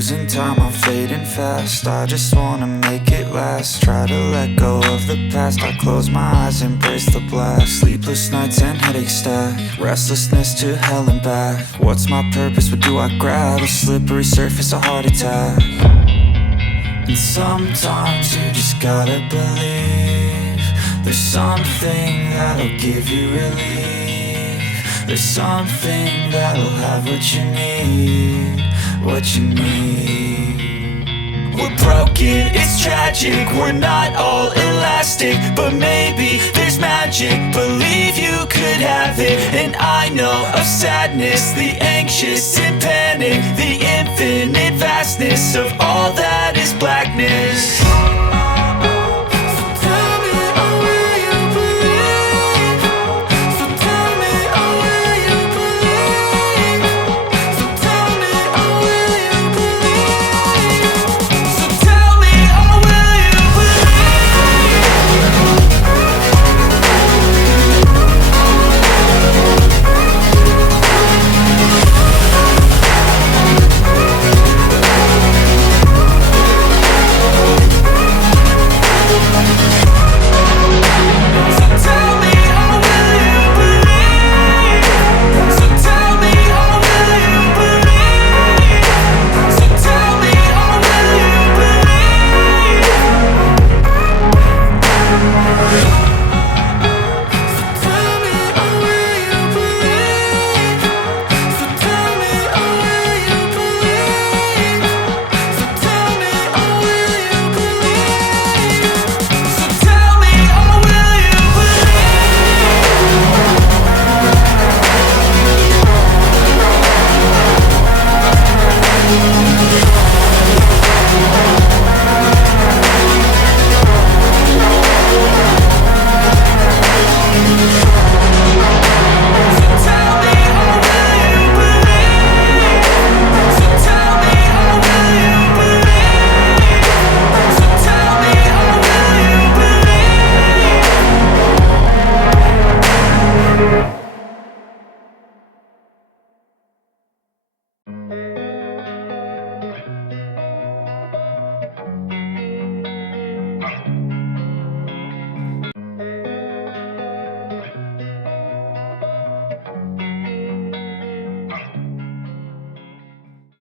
losing time, I'm fading fast. I just wanna make it last. Try to let go of the past. I close my eyes, embrace the blast. Sleepless nights and headaches stack. Restlessness to hell and back. What's my purpose? What do I grab? A slippery surface, a heart attack. And sometimes you just gotta believe there's something that'll give you relief. There's something that'll have what you need, what you need. We're broken, it's tragic, we're not all elastic, but maybe there's magic, believe you could have it. And I know of sadness, the anxious and panic, the infinite vastness of all that is blackness.